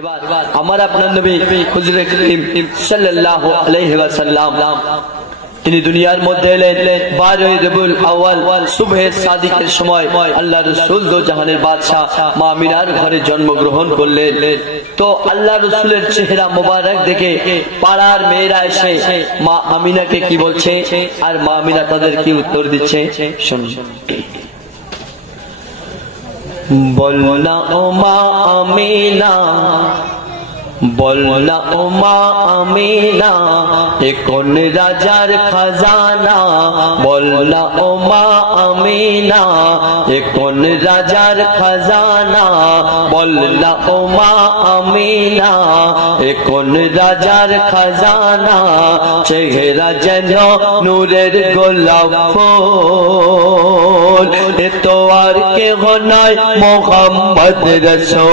এবার আমার আপনার নবী হুজুরে করিম সাল্লাল্লাহু আলাইহি ওয়াসাল্লাম তিনি দুনিয়ার মধ্যে এলেন 12 রবিউল আউয়াল সুবহে সাদিকের সময়। আল্লাহ রাসূল দো জাহানের বাদশা মা আমিনার ঘরে জন্মগ্রহণ করলেন। তো আল্লাহ রাসূলের চেহারা মোবারক দেখে পাড়ার মেয়েরা এসে মা আমিনাকে কি বলছে আর মা আমিনা তাদের কি উত্তর দিচ্ছে শুনুন। বলনা ও মা আমিনা, বলনা ও মা আমিনা, এ কোন রাজার খাজানা, বলনা ও মা আমিনা, এ কোন রাজার খাজানা, বলনা ও মা আমিনা, এ কোন রাজার খাজানা, চেহারা যেন নূরের গোলাপ ফুল, এ তো আর কেহ নয় মুহাম্মদ রাসূল,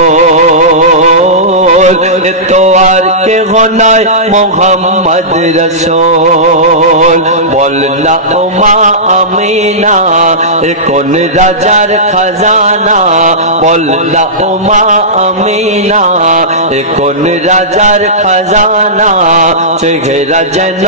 তো আর কেহ নয় মুহাম্মদ রাসূল। বলনা ও মা আমিনা, এ কোন রাজার খাজানা, বলনা ও মা আমিনা, এ কোন রাজার খাজানা, চেহারা যেন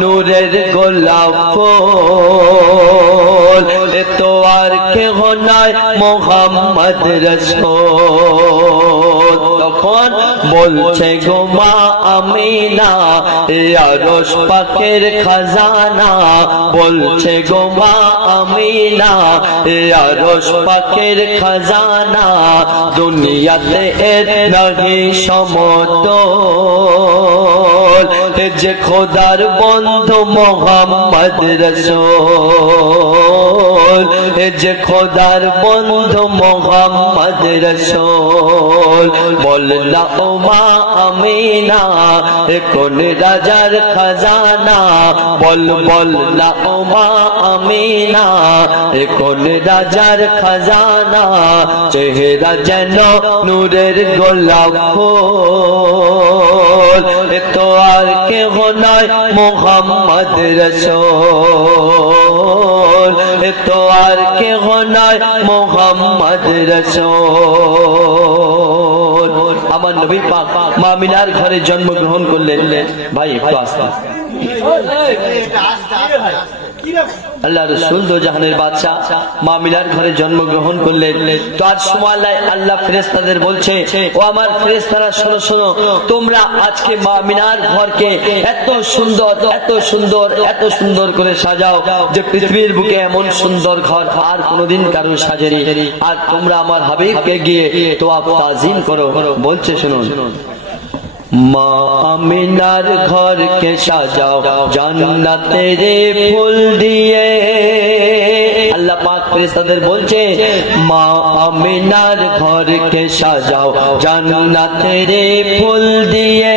নূরের গোলাপ ফুল, এ তো আর কেহ নয় মুহাম্মদ রাসূল। তখন বলছে গো মা আমিনা, এ আরশ পাকের খাজানা, বলছে গো মা আমিনা, এ আরশ পাকের খাজানা, দুনিয়াতে এর নাহি সমতল, এ যে খোদার বন্ধু মুহাম্মদ রাসূল, এ যে খোদার বন্ধু মুহাম্মদ রাসূল। বলনা ও মা আমিনা, এ কোন রাজার খাজানা, বলনা ও মা আমিনা, এ কোন রাজার খাজানা, চেহারা যেন নূরের গোলাপ ফুল, এ তো আর কেহ নয় মুহাম্মদ রাসূল, এ তো আর কেহ নয় মুহাম্মদ রাসূল। আমার নবী পাক মা আমিনার ঘরে জন্মগ্রহণ করলেন। ভাই একটু আস্তে আস্তে। আল্লাহ রাসূল দো জাহানের বাদশা মা আমিনার ঘরে জন্মগ্রহণ করলেন। তো আজ সময় আল্লাহ ফেরেশতাদের বলছে, ও আমার ফেরেশতারা শোনো শোনো, তোমরা আজকে মা আমিনার ঘরকে এত সুন্দর এত সুন্দর এত সুন্দর করে সাজাও যে পৃথিবীর বুকে এমন সুন্দর ঘর আর কোনোদিন কারো সাজেনি। আর তোমরা আমার হাবিবকে গিয়ে তোয়াব তাজিম করো। বলছে শুনুন, মা আমিনার ঘরকে সাজাও জান্নাতের ফুল দিয়ে। আল্লাহ পাক ফেরেশতাদের বলছে, মা আমিনার ঘরকে সাজাও জান্নাতের ফুল দিয়ে,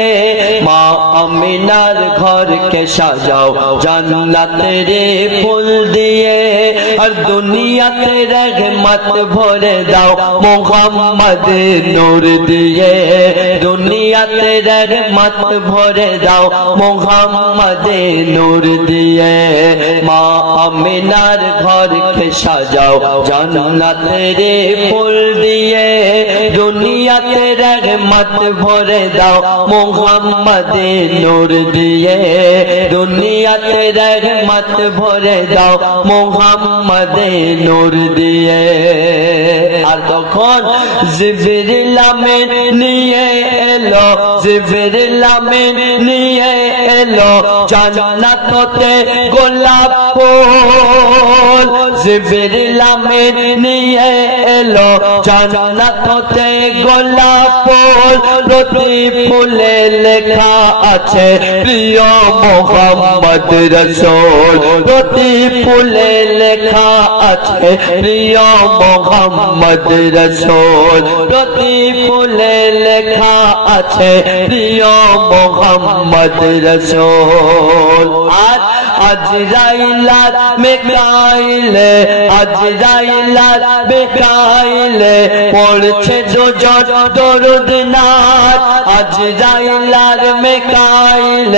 মা আমিনার ঘরকে সাজাও জান্নাতের ফুল দিয়ে। আর দুনিয়াতে রহমত ভরে দাও মুহাম্মদের নূর দিয়ে, দুনিয়াতে রহমত ভরে দাও মুহাম্মদের নূর দিয়ে। মা আমিনার ঘরকে সাজাও জান্নাতের ফুল দিয়ে, দুনিয়াতে রহমত ভরে দাও মুহাম্মদের নূর দিয়ে, দুনিয়াতে রহমত ভরে দাও মুহাম্মদের নূর দিয়ে। আর তখন জিবরিল আমিন নিয়ে এলো, জিবরিল আমিন নিয়ে এলো জান্নাত হতে গোলাপ ফুল, জিবরিল আমিন নিয়ে এলো জান্নাত হতে গোলাপ ফুল। প্রতি ফুলে লেখা আছে প্রিয় মুহাম্মদ রাসূল, প্রতি ফুলে লেখা আছে প্রিয় মুহাম্মদ রাসূল, প্রতি ফুলে লেখা আছে প্রিয় মুহাম্মদ রাসূল। আর আজরাইল আর মিকাইল আজরাইল আর মিকাইল পড়ছে দুজন দরুদ নাথ আজরাইল আর মিকাইল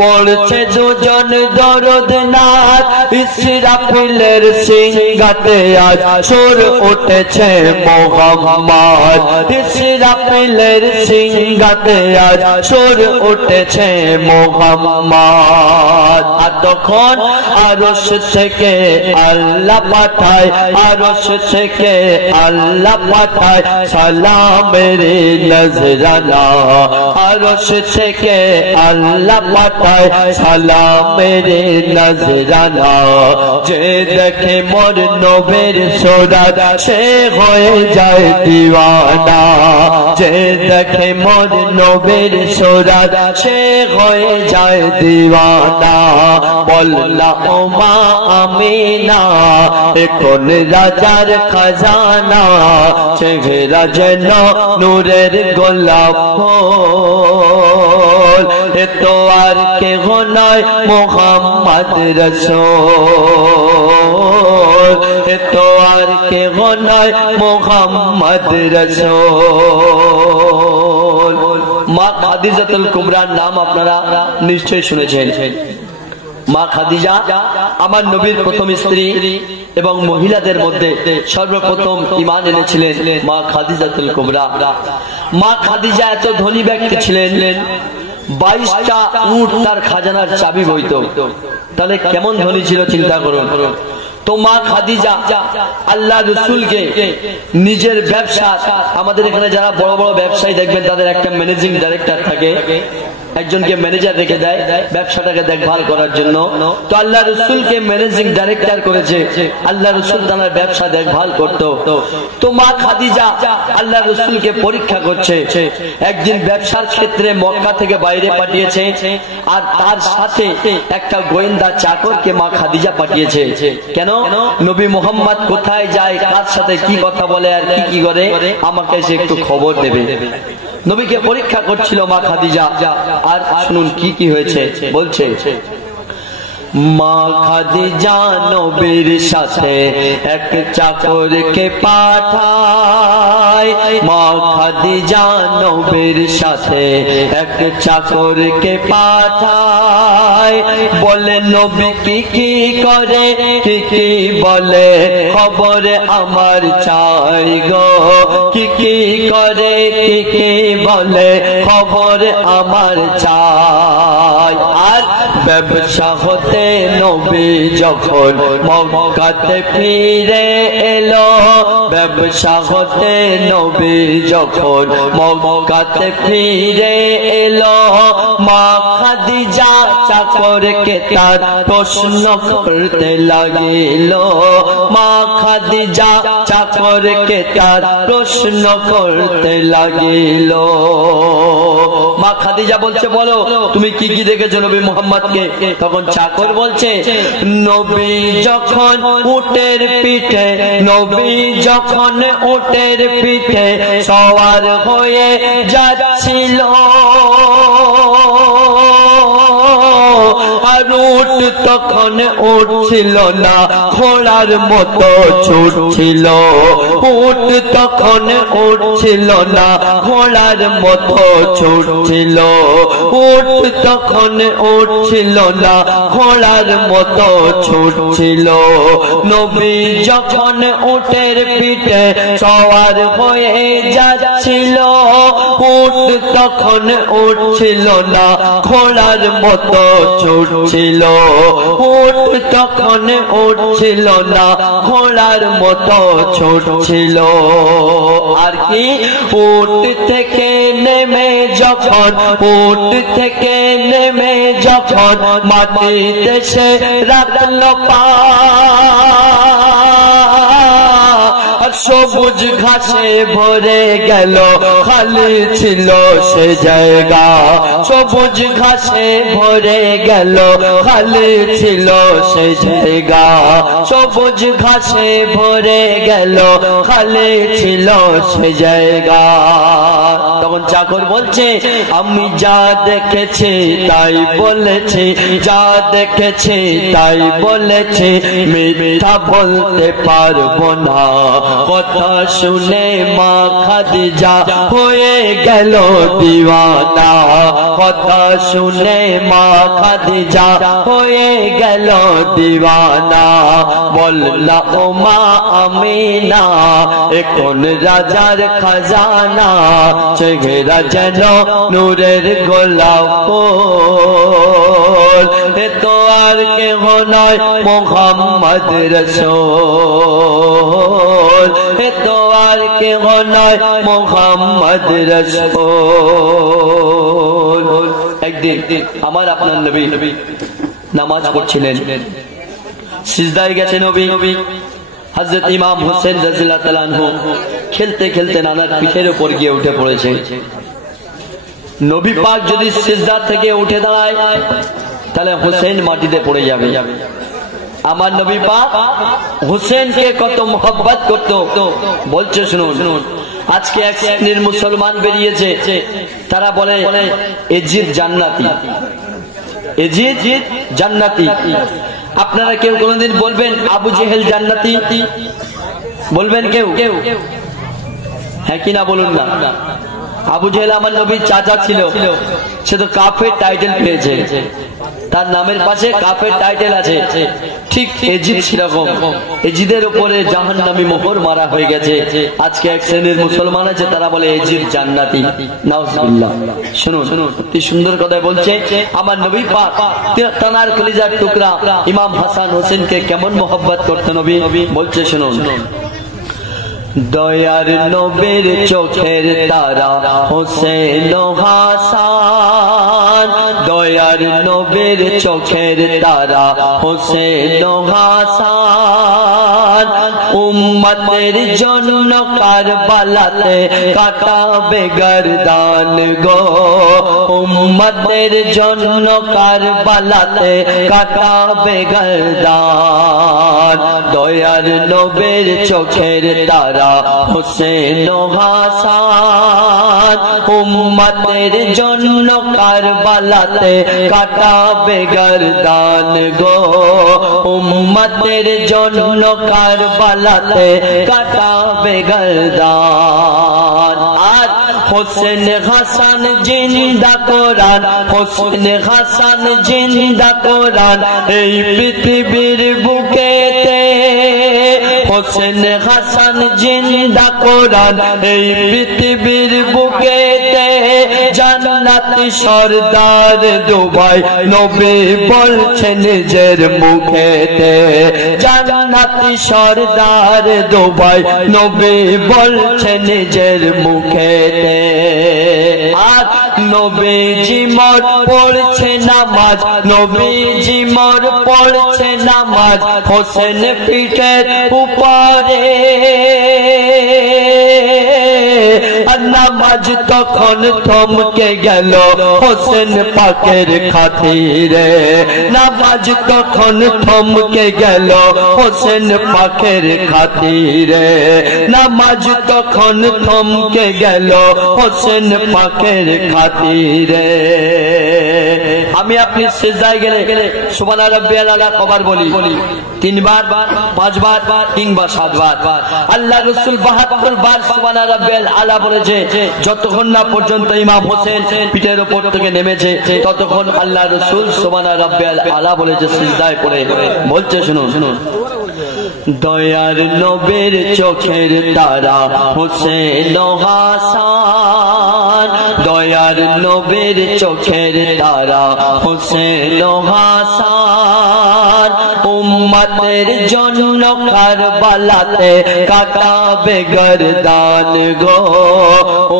পড়ছে দুজন দরুদ নাথ ইসরাফিলের সিংহাতে আজ সুর উঠেছে মুহাম্মদ ইসরাফিলের সিংহাতে আজ সুর উঠেছে মুহাম্মদ আর তখন আরশ থেকে আল্লাহ পাঠায় আরশ থেকে আল্লাহ পাঠায় সালামের নজরানা আরশ থেকে আল্লাহ পাঠায় সালামের নজরানা যে দেখে মোর নবীর সুরাত সে হয়ে যায় দিওয়ানা যে দেখে মোর নবীর সুরাত সে হয়ে যায় দিওয়ানা বললা ও মা আমিনা কোন রাজার খাজানা চেহারা যেন নূরের গোলাপ ফুল এ তো আর কেহ নয় মুহাম্মদ রাসূল এ তো আর কেহ নয় মুহাম্মদ রাসূল মা খাদিজাতুল কুবরার নাম আপনারা নিশ্চয়ই শুনেছেন মা খাদিজা আমার নবীর প্রথম স্ত্রী এবং মহিলাদের মধ্যে সর্বপ্রথম ঈমান এনেছিলেন মা খাদিজাতুল কুবরা মা খাদিজা এত ধনী ব্যক্তি ছিলেন 22টা উট তার খাজানার চাবি বইতো তাহলে কেমন ধনী ছিল চিন্তা করুন তো মা খাদিজা আল্লাহ রাসূলকে নিজের ব্যবসা আমাদের এখানে যারা বড় বড় ব্যবসায়ী দেখবেন তাদের একটা ম্যানেজিং ডাইরেক্টর থাকে একজনকে ম্যানেজার রেখে দেয় ব্যবসাটাকে দেখভাল করার জন্য তো আল্লাহ রাসূলকে ম্যানেজিং ডাইরেক্টর করেছে আল্লাহ রাসূল তার ব্যবসা দেখভাল করত তো মা খাদিজা আল্লাহ রাসূলকে পরীক্ষা করছে একদিন ব্যবসার ক্ষেত্রে মক্কা থেকে বাইরে পাঠিয়েছে আর তার সাথে একটা গোয়েন্দা চাকরকে মা খাদিজা পাঠিয়েছে কেন নবী মুহাম্মদ কোথায় যায় কার সাথে কি কথা বলে আর কি কি করে আমাকে এসে একটু খবর দেবে নবীকে পরীক্ষা করছিল মা খাদিজা আর শুনুন কি কি হয়েছে বলছে মা খাদিজা নবীর সাথে এক চাকরকে পাঠায় মা খাদিজা নবীর সাথে এক চাকরকে পাঠায় বলে নবী কি কি করে কি কি বলে খবর আমার চাই গো কি কি করে কি কি বলে খবর আমার চাই আর ব্যবসা হতে নবী যখন মক্কাতে ফিরে এলো ব্যবসা হতে নবী যখন মক্কাতে ফিরে এলো মা খাদিজা চাকরকে তার প্রশ্ন করতে লাগিল মা খাদিজা চাকরকে তার প্রশ্ন করতে লাগিল মা খাদিজা বলছে বলো তুমি কি কি দেখেছো নবী মুহাম্মদকে তখন চাকর বলছে নবী যখন উটের পিঠে নবী যখন উটের পিঠে সওয়ার হয়ে যাচ্ছিল আর উট তখন উঠছিল না ঘোড়ার মতো ছুটছিল উট তখন উঠছিল না ঘোড়ার মতো ছুটছিল উট তখন উঠছিল না ঘোড়ার মতো ছুটছিল নবী যখন উটের পিঠে সওয়ার হয়ে যাচ্ছিল উট তখন উঠছিল না ঘোড়ার মতো ছুটছিল উট তখন উঠছিল না ঘোড়ার মতো ছুটছিল আর কি উট থেকে নেমে যখন উট থেকে নেমে যখন মাটিতে সে রাখল পা সবুজ ঘাসে ভরে গেল খালি ছিল সে জায়গা সবুজ ঘাসে ভরে গেল খালি ছিল সে জায়গা সবুজ ঘাসে ভরে গেল খালি ছিল সে জায়গা তখন চাকর বলছে আমি যা দেখেছি তাই বলেছি যা দেখেছি তাই বলেছি মিথ্যা বলতে পারবো না কথা শুনে মা খাদিজা হয়ে গেল দিওয়ানা কথা শুনে মা খাদিজা হয়ে গেল দিওয়ানা বললা ও মা আমিনা এখন রাজার খাজানা চেহারা যেন নূরের গোলাপ ফুল এ তো আর কেহ নয় মুহাম্মদ রাসূল এ তো আর কেহ নয় মুহাম্মদ রাসূল একদিন আমার আপনার নবী নামাজ পড়ছিলেন সিজদায় গেছে নবী হযরত ইমাম হোসেন রাদিয়াল্লাহু তাআলা আনহু খেলতে খেলতে নানার পিঠের উপর গিয়ে উঠে পড়েছে নবী পাক যদি সিজদা থেকে উঠে দাঁড়ায় তাহলে হোসেন মাটিতে পড়ে যাবে আমার নবী পাক হোসেনকে কত মোহব্বত করতো বলছে শুনুন আজকে এক শ্রেণীর মুসলমান বেরিয়েছে তারা বলে এজিদ জান্নাতি এজিদ জান্নাতি আপনারা কেউ কোনদিন বলবেন আবু জেহেল জান্নাতি বলবেন কেউ হ্যাঁ কি না বলুন না আবু জেহেল আমার নবীর চাচা ছিল সে তো কাফের টাইটেল পেয়েছে তার নামের পাশে কাফের টাইটেল আছে ঠিক এজিদ সেরকম এজিদের উপরে জাহান্নামী মোহর মারা হয়ে গেছে আজকে এক শ্রেণীর মুসলমান আছে তারা বলে এজিদ জান্নাতি নাউজুবিল্লাহ শুনুন কি সুন্দর কথা বলছে আমার নবী পাক তানার কলিজার টুকরা ইমাম হাসান হোসেনকে কেমন মোহব্বত করতেন নবী বলছে শুনুন দয়ার নবীর চোখের তারা হোসেন হাসান দয়ার নবীর চোখের তারা হোসেন হাসান উম্মতের জন্য কারবালাতে কাটাবে গর্দান গো উম্মতের জন্য কারবালাতে কাটাবে গর্দান দয়ার নবীর চোখের তারা হোসেন হাসান উম্মতের জন্য কারবালাতে কাটাবে গর্দান গো উম্মতের জন্য কারবালাতে কাটাবে গর্দান আর হোসেন হাসান জিন্দা কোরআন হোসেন হাসান জিন্দা কোরআন এই পৃথিবীর বুকেতে হোসেন হাসান জিন্দা কোরআন এই পৃথিবীর বুকেতে জান্নাতি সরদার দুবাই নবী বলছে নিজের মুখেতে জান্নাতি সরদার দুবাই নবী বলছে নিজের মুখেতে আর নবীজি মোর পড়ছে নামাজ নবীজি মোর পড়ছে নামাজ হোসেন পিঠের উপরে নামাজ তখন থমকে গেল হোসেন পাকের খাতিরে নামাজ তখন থমকে গেল হোসেন পাকের খাতিরে নামাজ তখন থমকে গেল হোসেন পাকের খাতিরে আমি আপনি সিজদায় গেলে সুবহান রাব্বিয়াল আলা কবার বলি 3 বার 5 বার কিংবা 7 বার আল্লাহ রাসূল 72 বার সুবহান রাব্বিয়াল আলা বলেছে যতক্ষণ না পর্যন্ত ইমাম হোসেন পিঠের উপর থেকে নেমেছে ততক্ষণ আল্লাহ রাসূল সুবহান রাব্বিয়াল আলা বলেছে সিজদায় পড়ে বলছে শুনুন দয়ার নবীর চোখের তারা হোসেন হাসান দয়ার নবীর চোখের তারা হোসেন হাসান উম্মতের জন্য কারবালাতে কাটাবে গর্দান গো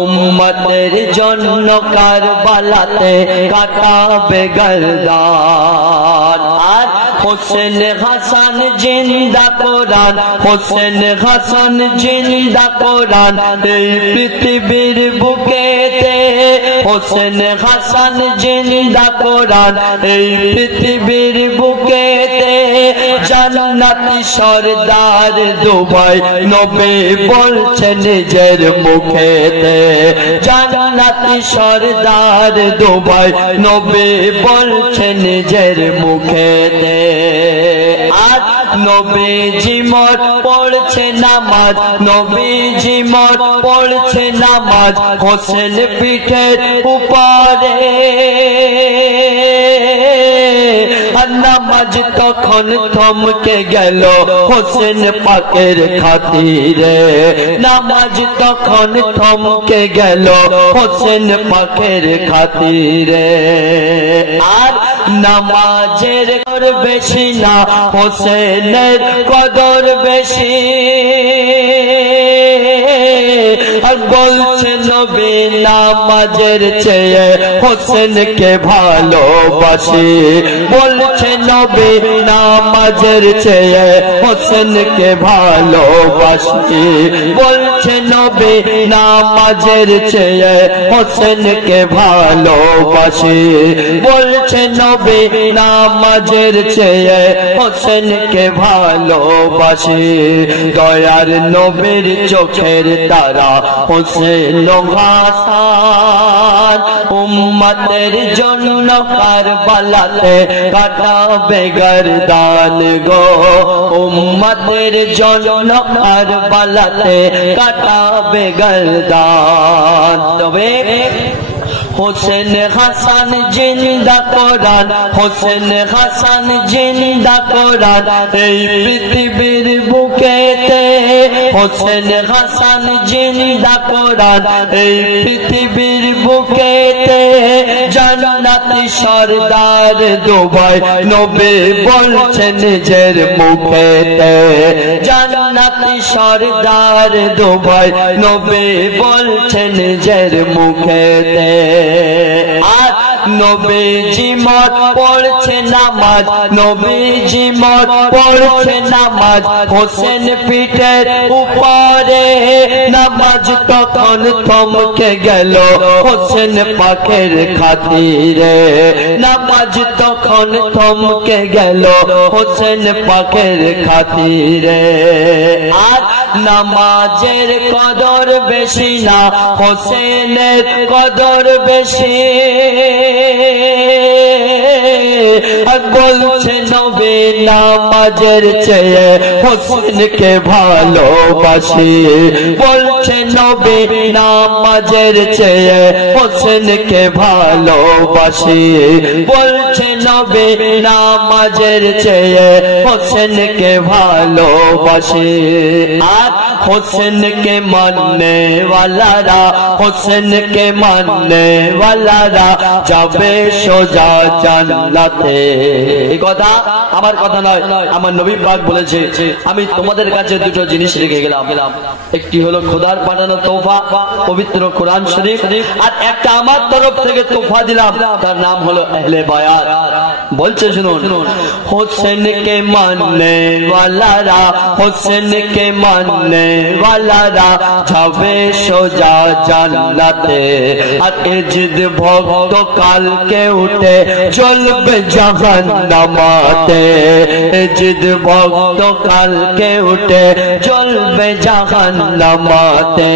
উম্মতের জন্য কারবালাতে কাটাবে গর্দান আর হোসেন হাসান জিন্দা কোরআন, হোসেন হাসান জিন্দা কোরআন এই পৃথিবীর বুকেতে, হোসেন হাসান জিন্দা কোরআন এই পৃথিবীর বুকেতে। জান্নাতি সরদার দুবাই নবী বলছে নিজের মুখেতে, জান্নাতি সরদার দুবাই নবী বলছে নিজের মুখেতে। আর নবীজি মোর পড়ছে নামাজ, নবীজি মোর পড়ছে নামাজ হোসেন পিঠের উপরে। আর নামাজ তখন থমকে গেল হোসেন পাকের খাতিরে, নামাজ তখন থমকে গেল হোসেন পাকের খাতিরে। আর নামাজের কদর বেশি না, হোসেনের কদর বেশি। আর বলছে নবী নামাজের চেয়ে হোসেনকে ভালোবাসি, বলছে নবী নামাজের চেয়ে হোসেনকে ভালোবাসি, বলছে নবী নামাজের চেয়ে হোসেনকে ভালোবাসি, বলছে নবী নামাজের চেয়ে হোসেনকে ভালোবাসি। দয়ার নবীর চোখের তারা হোসেন হাসান, উম্মতের জন্য কারবালাতে কাটাবে গর্দান গো, উম্মতের জন্য কারবালাতে কাটাবে গর্দান। তবে হোসেন হাসান জিন্দা কোরআন, হোসেন হাসান জিন্দা কোরআন এই পৃথিবীর বুকেতে, হোসেন হাসান জিন্দা কোরআন এই পৃথিবীর বুকেতে। জান্নাতি সরদার দুবাই নবী বলছে নিজের মুখেতে, জান্নাতি সরদার দুবাই নবী বলছে নিজের মুখেতে। আর নবীজি মোর পড়ছে নামাজ, নবীজি মোর পড়ছে নামাজ হোসেন পিঠের উপরে। নামাজ তখন থমকে গেল হোসেন পাকের খাতিরে, নামাজ তখন থমকে গেল হোসেন পাকের খাতিরে। আর নামাজের কদর বেশি না, হোসেনের কদর বেশি। আর বলছে নবী নামাজের চেয়ে হোসেনকে ভালোবাসি, বলছে নবী নামাজের চেয়ে হোসেনকে ভালোবাসি, বলছে নবী নামাজের চেয়ে হোসেনকে ভালোবাসি। আর হোসেনকে মাননে ওয়ালারা, হোসেনকে মাননে ওয়ালারা যাবে সোজা জান্নাতে। এই কথা আমার কথা নয়, আমার নবী পাক বলেছে। আমি তোমাদের কাছে দুটো জিনিস রেখে গেলাম, একটি হলো খোদার পাঠানো তোফা পবিত্র কোরআন শরীফ, আর একটা আমার তরফ থেকে তোফা দিলাম, তার নাম হলো আহলে বায়াত। বলছে শুনুন, হোসেনকে মাননে ওয়ালারা, হোসেনকে মাননে ওয়ালারা যাবে সোজা জান্নাতে। আর এজিদ ভক্ত কালকে উঠে চলবে জাহান্নামাতে, এজিদ ভক্ত কালকে উঠে চলবে জাহান্নামাতে।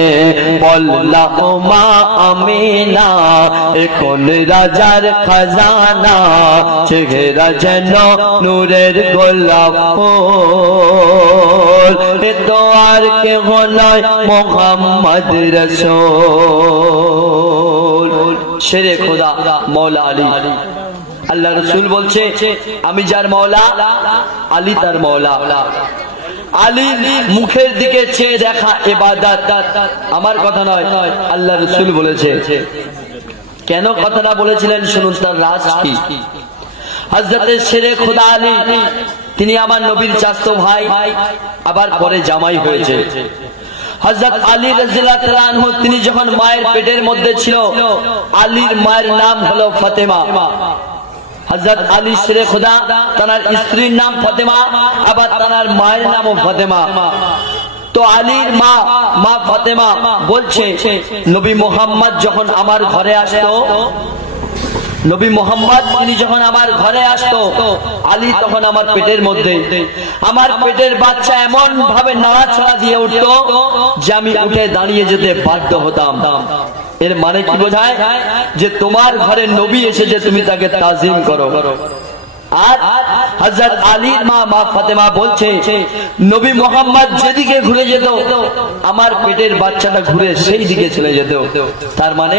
বললা ও মা আমিনা এ কোন রাজার খাজানা, চেহারা যেন নূরের গোলাপ ফুল, এ তো আর কে নয় মুহাম্মদ রাসূল। শেরে খোদা মৌলা আলী। আল্লাহ রাসূল বলছে আমি যার মৌলা আলী তার মৌলা। আলীর মুখের দিকে চেয়ে দেখা ইবাদত, আমার কথা নয়, আল্লাহ রাসূল বলেছে। কেন কথাটা বলেছিলেন শুনুন, তার রাজ কি। হযরত শেরে খোদা আলী তিনি আমার নবীর চাচতো ভাই, আবার পরে জামাই হয়েছে। হযরত আলী রাদিয়াল্লাহু তাআলা আনহু তিনি যখন মায়ের পেটের মধ্যে ছিল, আলীর মায়ের নাম হলো ফাতেমা। হযরত আলী শেরে খুদা তার স্ত্রীর নাম ফাতেমা, আবার তার মায়ের নামও ফাতেমা। তো আলীর মা ফাতেমা বলছে, নবী মুহাম্মদ যখন আমার ঘরে আসতো, নবী মুহাম্মদ তিনি যখন আমার ঘরে আসতো, আলী তখন আমার পেটের মধ্যে, আমার পেটের বাচ্চা এমন ভাবে নাড়াচাড়া দিয়ে উঠতো যে আমি উঠে দাঁড়িয়ে যেতে বাধ্য হতাম। এর মানে কি বোঝায়? যে তোমার ঘরে নবী এসেছে, তুমি তাকে তাজিম করো। আর হযরত আলীর মা ফাতেমা বলছে, নবী মুহাম্মদ যেদিকে ঘুরে যেত আমার পেটের বাচ্চাটা ঘুরে সেই দিকে চলে যেত। তার মানে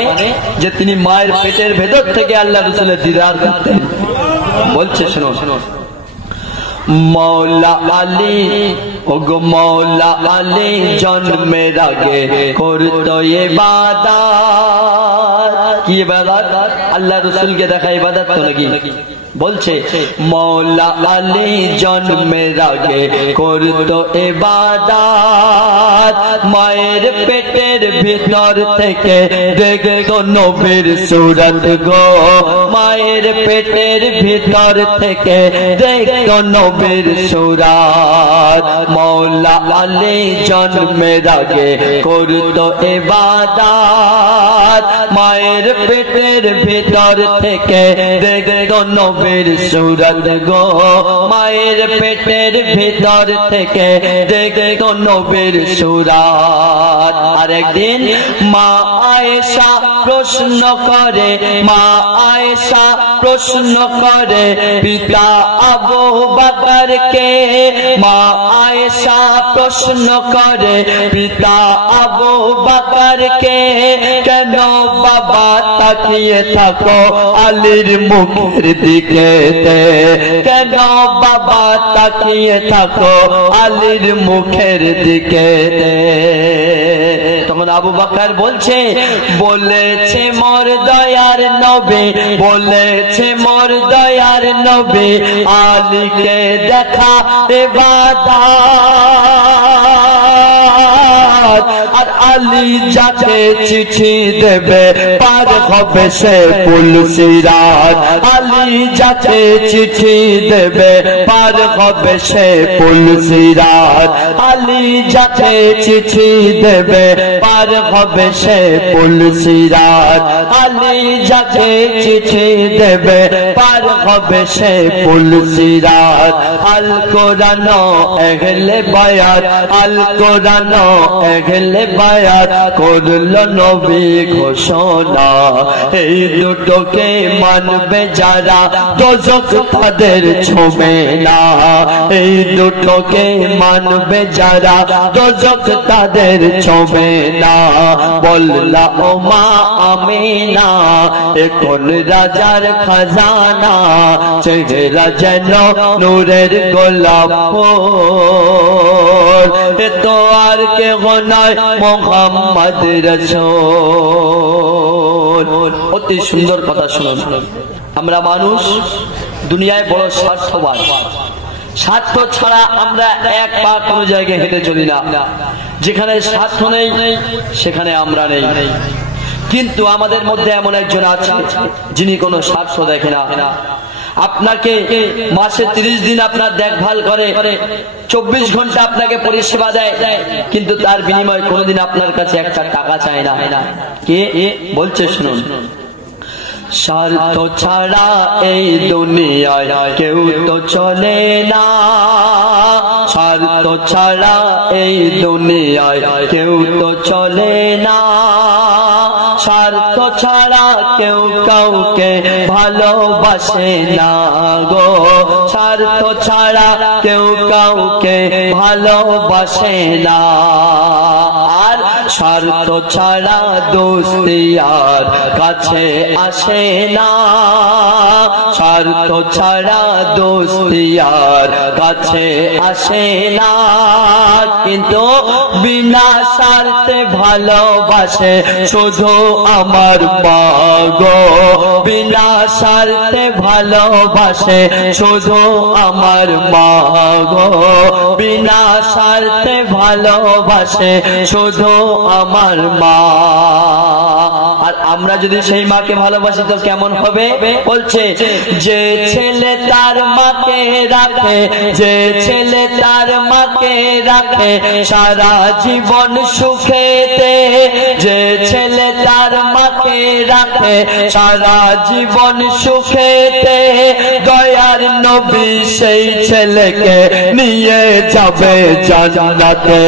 যে তিনি মায়ের পেটের ভেতর থেকে আল্লাহ রাসূলের দিদার করতেন। বলছে শোনো, মৌলা আলী ও গো মৌলা আলী জন্মের আগে করতো ইবাদত। কি ইবাদত? আল্লাহ রাসূলকে দেখা ইবাদত তো নাকি? বলছে মৌলা আলী জন্মের আগে করতো ইবাদত, মায়ের পেটের ভিতর থেকে দেখতো নবীর সুরত গো, মায়ের পেটের ভিতর থেকে দেখতো নবীর সুরত। মৌলা আলী জন্মের আগে করতো ইবাদত, মায়ের পেটের ভিতর থেকে দেখতো নবীর সুরত গো, মায়ের পেটের ভিতর থেকে দেখতো নবীর সুরত। আর একদিন মা আয়েশা প্রশ্ন করে, মা আয়েশা প্রশ্ন করে পিতা আবু বকরকে, মা আয়েশা প্রশ্ন করে পিতা আবু বকরকে, কেন বাবা তাকিয়ে থাকো আলীর মুখের দিকে, কেন বাবা তাকিয়ে থাকো আলীর মুখের দিকে। তখন আবু বকর বলছে, বলেছে মোর দয়ার নবী, বলেছে মোর দয়ার নবী আলীকে দেখা ইবাদত। আর আলী যাকে চিঠি দেবে পার হবে সে পুল সিরাত, আলী যাকে চিঠি দেবে পার হবে সে পুল সিরাত, আলী যাকে চিঠি দেবে পার হবে সে পুল সিরাত, আলী যাকে চিঠি দেবে পার হবে সে পুল সিরাত। আল কোরআন আহলে বায়াত, আল কোরআন আহলে বায়াত করলো নবী ঘোষণা, এই দুটোকে মানবে যারা দোজখ তাদের ছোঁবে না, এই দুটোকে মানবে যারা দোজখ তাদের ছোঁবে না। বললা ও মা আমিনা এ কোন রাজার খাজানা, চেহারা যেন নূরের গোলাপ ফুল, এ তো আর কে নয় মুহাম্মদ রাসূল। অতি সুন্দর কথা শুনুন। আমরা মানুষ দুনিয়ায় বড় স্বার্থবান, স্বার্থ ছাড়া আমরা এক পা কোনো জায়গায় হেঁটে চলি না। যেখানে স্বার্থ নেই সেখানে আমরা নেই। কিন্তু আমাদের মধ্যে এমন একজন আছে যিনি কোনো স্বার্থ দেখে না। আপনাকে মাসে 30 দিন আপনার দেখভাল করে, 24 ঘন্টা আপনাকে পরিষেবা দেয়, কিন্তু তার বিনিময়ে কোনোদিন আপনার কাছে একটা টাকা চায় না। কে বলছে শুনুন, স্বার্থ ছাড়া এই দুনিয়ায় কেউ তো চলে না, স্বার্থ ছাড়া এই দুনিয়ায় কেউ তো চলে না, স্বার্থ ছাড়া কেউ কাউকে ভালোবাসে না গো, স্বার্থ ছাড়া কেউ কাউকে ভালোবাসে না। আর স্বার্থ ছাড়া দোস্তি আর কাছে আসে না, স্বার্থ ছাড়া দোস্তি আর কাছে আসে না। কিন্তু বিনা স্বার্থে ভালোবাসে শুধু আমার মা গো, বিনা স্বার্থে ভালোবাসে শুধু আমার মা গো, বিনা স্বার্থে ভালোবাসে শুধু আমার মা। আর আমরা যদি সেই মাকে ভালোবাসি তো কেমন হবে বলছে যে ছেলে তার মাকে রাখে যে ছেলে তার মাকে রাখে সারা জীবন সুখেতে যে ছেলে তার মাকে রাখে সারা জীবন সুখেতে দয়ার নবী সেই ছেলেকে নিয়ে যাবে জান্নাতে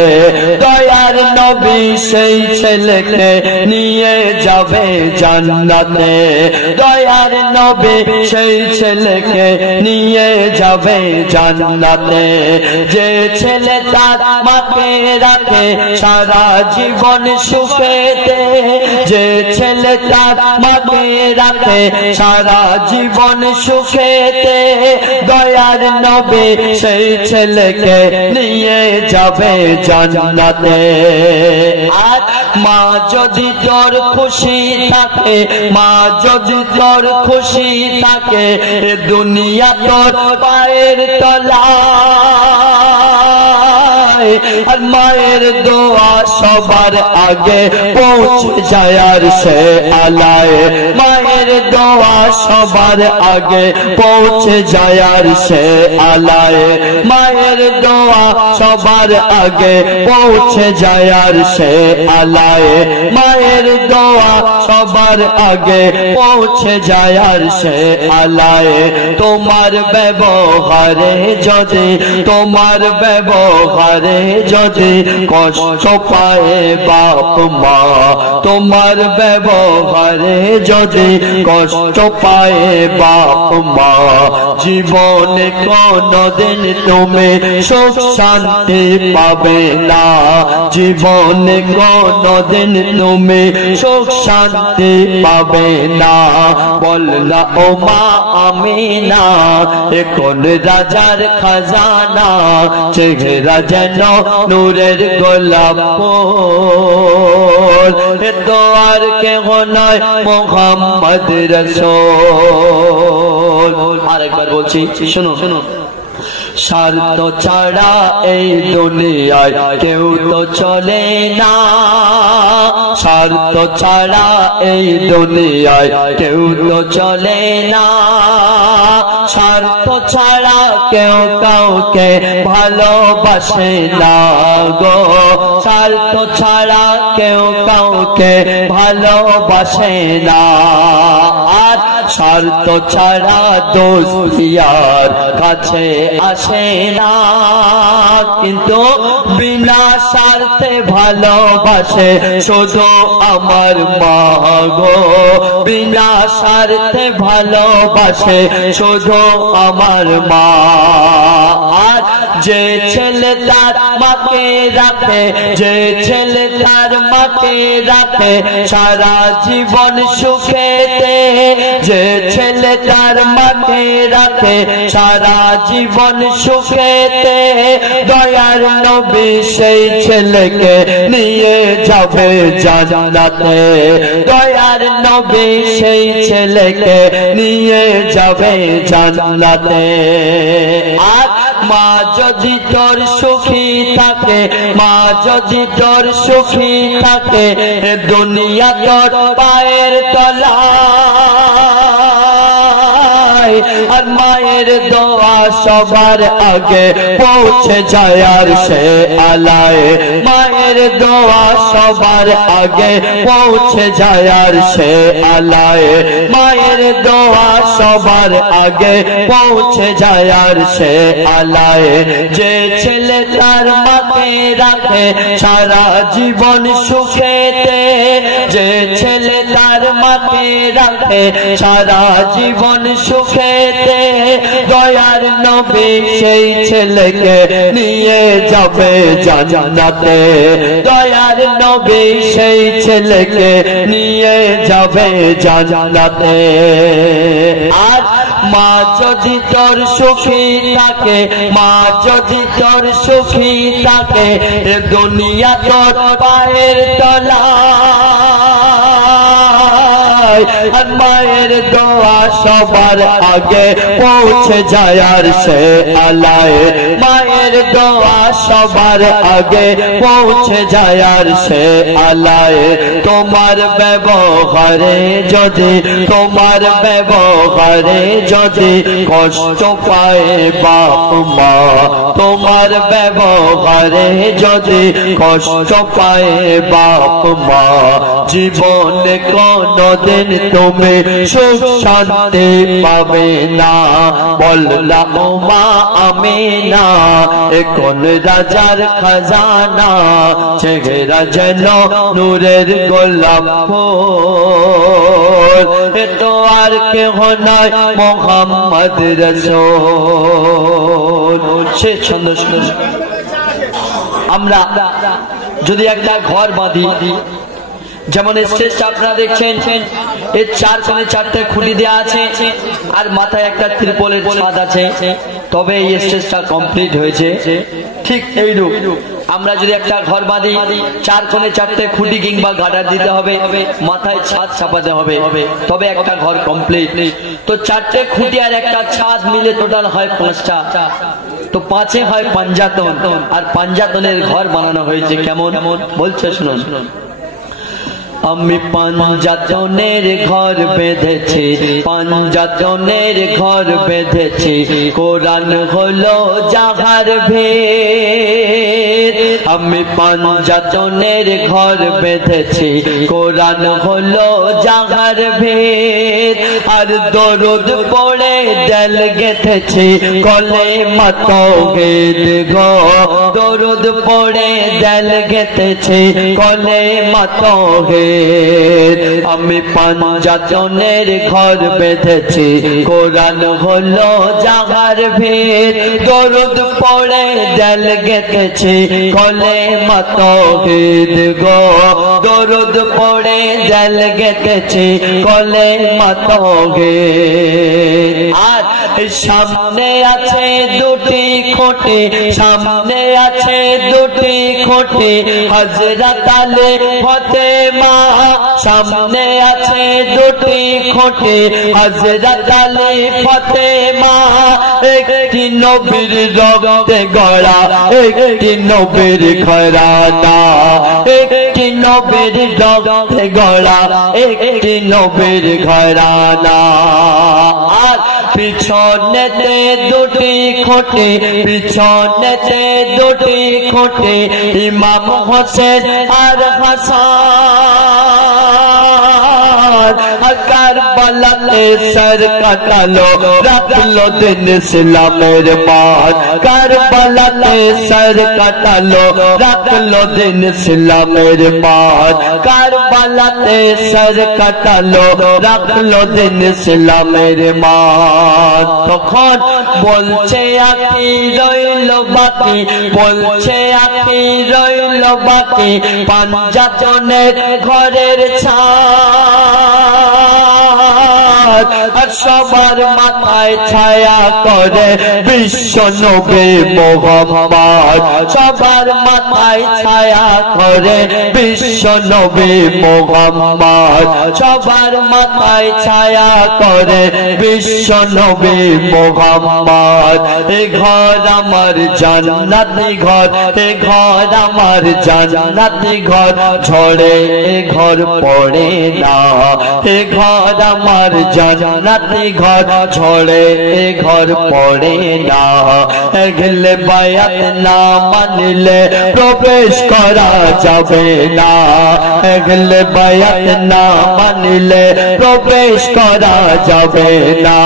দয়ার নবী সেই ছেলেকে নিয়ে যাবে জান্নাতে দয়ার নবী সেই ছেলেকে নিয়ে যাবে জান্নাতে যে ছেলে তার মাকে রাখে সারা জীবন সুখেতে যে ছেলে তার মাকে রাখে সারা জীবন সুখেতে দয়ার নবী সেই ছেলেকে নিয়ে যাবে জান্নাতে আর মা যদি তোর খুশি থাকে মা যদি তোর খুশি থাকে দুনিয়া তোর পায়ের তলায় আর মায়ের দোয়া সবার আগে পৌঁছে যায় আর সে আলায় মায়ের দোয়া সবার আগে পৌঁছে যায় আর সে আলায় মায়ের দোয়া সবার আগে পৌঁছে যায় আর সে আলায় মায়ের দোয়া সবার আগে পৌঁছে যায় আর সে আলায় তোমার ব্যবহারে যদি তোমার ব্যবহারে যদি কষ্ট পায় বাপ মা তোমার ব্যবহারে যদি কষ্ট পায় বাপ মা জীবনে কোনদিন তুমি সুখ শান্তি পাবে না জীবনে কোনদিন তুমি সুখ শান্তি পাবে না বললা ও মা আমিনা কোন রাজার খাজানা চেহারা যেন নূরের গোলাপ ফুল তো আর কেহ নয় মুহাম্মদ রাসূল আরেকবার বলছি শুনো শুনো স্বার্থ ছাড়া এই দুনিয়ায় কেউ তো চলে না স্বার্থ ছাড়া এই দুনিয়ায় কেউ তো চলে না স্বার্থ ছাড়া কেউ কাউকে ভালোবাসে না গো স্বার্থ ছাড়া কেউ কাউকে ভালোবাসে না আর স্বার্থ ছাড়া দোস্তিয়ার কাছে আসে না কিন্তু বিনা স্বার্থে ভালোবাসে শুধু আমার মা গো বিনা স্বার্থে ভালোবাসে শুধু আমার মা আর যে ছেলে তার মাকে রাখে যে ছেলে তার মাকে রাখে সারা জীবন সুখেতে যে ছেলে তার মাকে রাখে সারা জীবন সুখেতে দয়ার নবী সেই ছেলেকে নিয়ে যাবে জান্নাতে দয়ার নবী সেই ছেলেকে নিয়ে যাবে জান্নাতে আর মা যদি তোর সুখী থাকে মা যদি তোর সুখী থাকে দুনিয়া তোর পায়ের তলায় আর মায়ের দোয়া সবার আগে পৌঁছে যায় আর সে আলায় মায়ের দোয়া সবার আগে পৌঁছে যায় আর সে আলায় মায়ের দোয়া সবার আগে পৌঁছে যায় আর সে আলায় যে ছেলে তার মাকে রাখে সারা জীবন সুখেতে যে ছেলে তার মাকে রাখে সারা জীবন সুখেতে দয়ার নবী সেই ছেলেকে নিয়ে যাবে জান্নাতে দয়ার নবী সেই ছেলেকে নিয়ে যাবে জান্নাতে আর মা যদি তোর সুখী থাকে মা যদি তোর সুখী থাকে দুনিয়া তোর পায়ের তলায় আর মায়ের দোয়া সবার আগে পৌঁছে যায় আরশে আলায় মায়ের দোয়া সবার আগে পৌঁছে যায় আরশে আলায় তোমার ব্যবহারে যদি তোমার ব্যবহারে যদি কষ্ট পায় বাপ মা তোমার ব্যবহারে যদি কষ্ট পায় বাপ মা জীবনে কোনদিন তুমি সুখ শান্তি পাবে না বললাম মা আমিনা কোন রাজার খাজানা চেহারা যেন নূরের গোলাপ ফুল এ তো আর কেহ নয় মুহাম্মদ রাসূল সে ছন্দ শুনে আমরা যদি একটা ঘর বাঁধি যেমন স্টেজটা আপনারা দেখছেন এর চার কোণে চারটে খুঁটি দেওয়া আছে আর মাথায় একটা ত্রিপলের ছাদ আছে তবে এই স্টেজটা কমপ্লিট হয়েছে ঠিক এইরূপ আমরা যদি একটা ঘর বাঁধি চার কোণে চারটে খুঁটি কিংবা গার্ডার দিতে হবে মাথায় ছাদ চাপাতে হবে তবে একটা ঘর কমপ্লিট তো চারটে খুঁটি আর একটা ছাদ মিলে টোটাল হয় 5টা তো 5-এ হয় পাঞ্জাতন আর পাঞ্জাতনের ঘর বানানো হয়েছে কেমন বলছে শুনুন আমি পাঞ্জাতনের ঘর বেঁধেছি পাঞ্জাতনের ঘর বেঁধেছি কোরআন হলো জাহার ভেদ আমি পাঞ্জাতনের ঘর বেঁধেছি কোরআন হলো জাহার ভেদ আর দরুদ পড়ে দেল গেঁথেছি কলে মাতৌহিদ গো দরুদ পড়ে দেল গেঁথেছি কলে মাতৌহিদ আমি পাঞ্জাতনের ঘর বেঁধেছি কোরআন হলো জাহার ভেদ দরুদ পড়ে দেল গেঁথেছি কলে মাতৌহিদ গো দরুদ পড়ে দেল গেঁথেছি কলে মাতৌহিদ আর সামনে আছে দুটি খুঁটি সামনে আছে দুটি খুঁটি হযরত আলী ফাতেমা সামনে আছে দুটি খুঁটি হযরত আলী ফাতেমা একটি নবীর রক্তে গড়া একটি নবীর ঘরানা একটি নবীর রক্তে গড়া একটি নবীর ঘরানা আর পিছনেতে দুটি খুঁটি পিছনেতে দুটি খুঁটি ইমাম হোসেন আর হাসান কারবালাতে সর কাটালো রাখলো দিন ইসলামের মান কারবালাতে সর কাটালো রাখলো দিন ইসলামের মান কারবালাতে সর কাটালো রাখলো দিন ইসলামের মান তখন বলছে আখি রইল বাকি বলছে আখি রইল বাকি পাঞ্জাতনের ঘরের ছাদ আর সবার মাথায় ছায়া করে বিশ্ব নবী মুহাম্মদ সবার মাথায় ছায়া করে বিশ্ব নবী মুহাম্মদ সবার মাথায় ছায়া করে বিশ্ব নবী মুহাম্মদ এ ঘর আমার জান্নাতি ঘর এ ঘর আমার জান্নাতি ঘর ঝড়ে এ ঘর পড়ে না এ ঘর আমার জান্নাতি ঘর ঝড়ে এ ঘর পড়ে না গেলে বায়াত না মানলে প্রবেশ করা যাবে না গেলে বায়াত না মানলে প্রবেশ করা যাবে না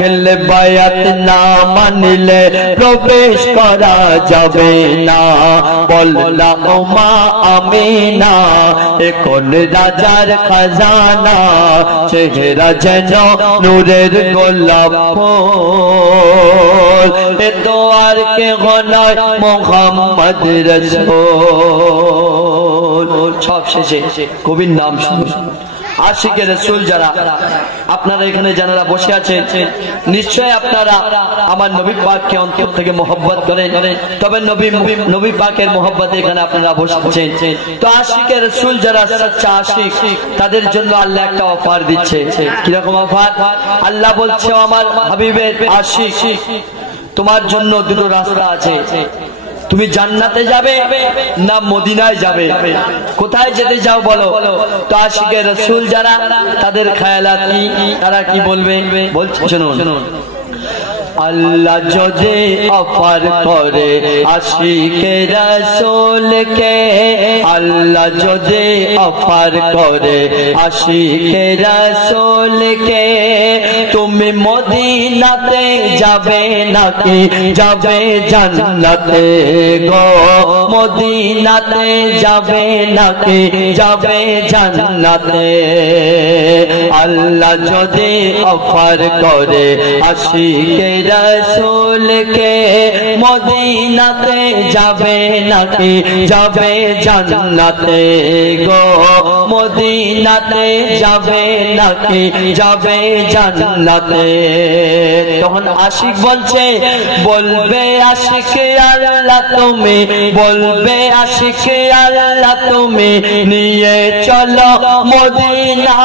গেলে বায়াত না মানলে প্রবেশ করা যাবে না বললাম মা আমিনা এ কোন রাজার খাজানা চেহারা যেন নূরের গোলাপ ফুল এ তো আর কেহ নয় মুহাম্মদ রাসূল সব শেষে কবির নাম শুনুন আশিকে রাসূল যারা আপনারা এখানে যারা বসে আছেন নিশ্চয় আপনারা আমার নবী পাককে অন্তর থেকে মহব্বত করেন তবে নবী পাকের মহব্বতে এখানে আপনারা বসেছেন তো আশিকে রাসূল যারা সচ্চা আশিক তাদের জন্য আল্লাহ একটা অফার দিচ্ছে কি রকম অফার আল্লাহ বলছে আমার হাবিবের আশিক তোমার জন্য দুটো রাস্তা আছে তুমি জান্নাতে যাবে না মদিনায় যাবে কোথায় যেতে চাও বলো তো আশিকে রাসূল যারা তাদের খেয়ালাত কি তারা কি বলবে বলছে শুনুন আল্লাহ যদি অফার করে আশিকে রাসূলকে আল্লাহ যদি অফার করে আশিকে রাসূলকে তুমি মদিনাতে যাবে নাকি যাবে জান্নাতে গো মদিনাতে যাবে নাকি যাবে জান্নাতে আল্লাহ যদি অফার করে আশিকে রাসূলকে মদিনাতে যাবে নাকি যাবে জান্নাতে গো মদিনাতে যাবে নাকি যাবে জান্নাতে তখন আশিক বলছে বলবে আশিক আল্লাহ তুমি বলবে আশিক আল্লাহ তুমি নিয়ে চলো মদিনা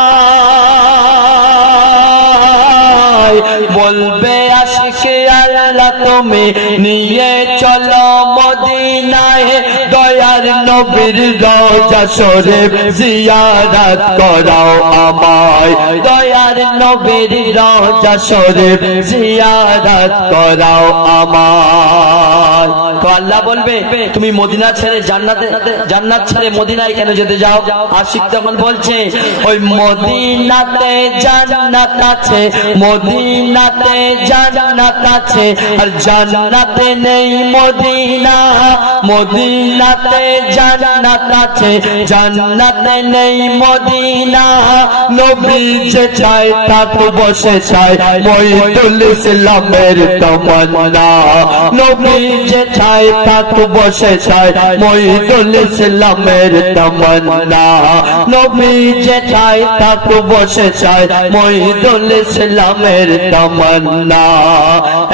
বলবে আশিকে আল্লাহ তুমি নিয়ে চলো মদিনায় দয়ার নবীর রওজা শরীফ জিয়ারত করাও আমায় দয়ার নবীর রওজা শরীফ জিয়ারত করাও আমায় তো আল্লাহ বলবে তুমি মদিনা ছেড়ে জান্নাত ছেড়ে মদিনায় কেন যেতে যাও আশিক তখন বলছে ওই মদিনাতে জান্নাত আছে মদিনাতে জান্নাত আছে আর জান্নাতে নেই মদিনা মদিনাতে জান্নাত আছে জান্নাতে নেই মদিনা নবী যে চায় তাক বসে চায় মহিদুল ইসলামের তমন্না নবী যে চায় তাক বসে চায় মহিদুল ইসলামের তমন্না নবী যে চায় তাক বসে চায় মহিদুল ইসলামের তমন্না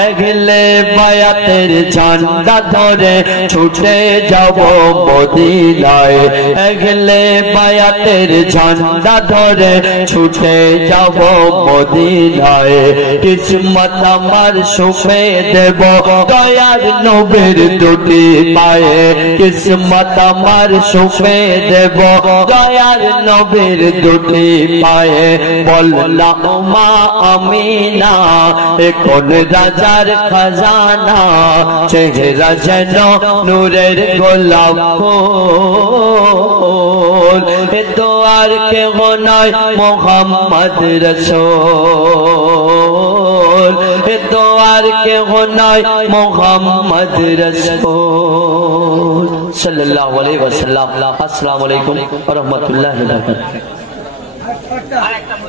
এগলে বায়াতের ঝান্ডা ধরে ছুটে যাব মদিনায় এগলে বায়াতের ঝান্ডা ধরে ছুটে যাব মদিনায় কিসমত আমার সুফে দেব দয়ার নবীর দুটি পায়ে কিসমত আমার সুফে দেব দয়ার নবীর দুটি পায়ে বললাম মা আমিনা কোন রাজার খাজানা চেহারা যেন নূরের গোলাপ ফুল এ তো আর কেহ নয় মুহাম্মদ রাসূল এ তো আর কেহ নয় মুহাম্মদ রাসূল সাল্লাল্লাহু আলাইহি ওয়াসাল্লাম আসসালামু আলাইকুম ওয়া রাহমাতুল্লাহি ওয়া বারাকাতুহু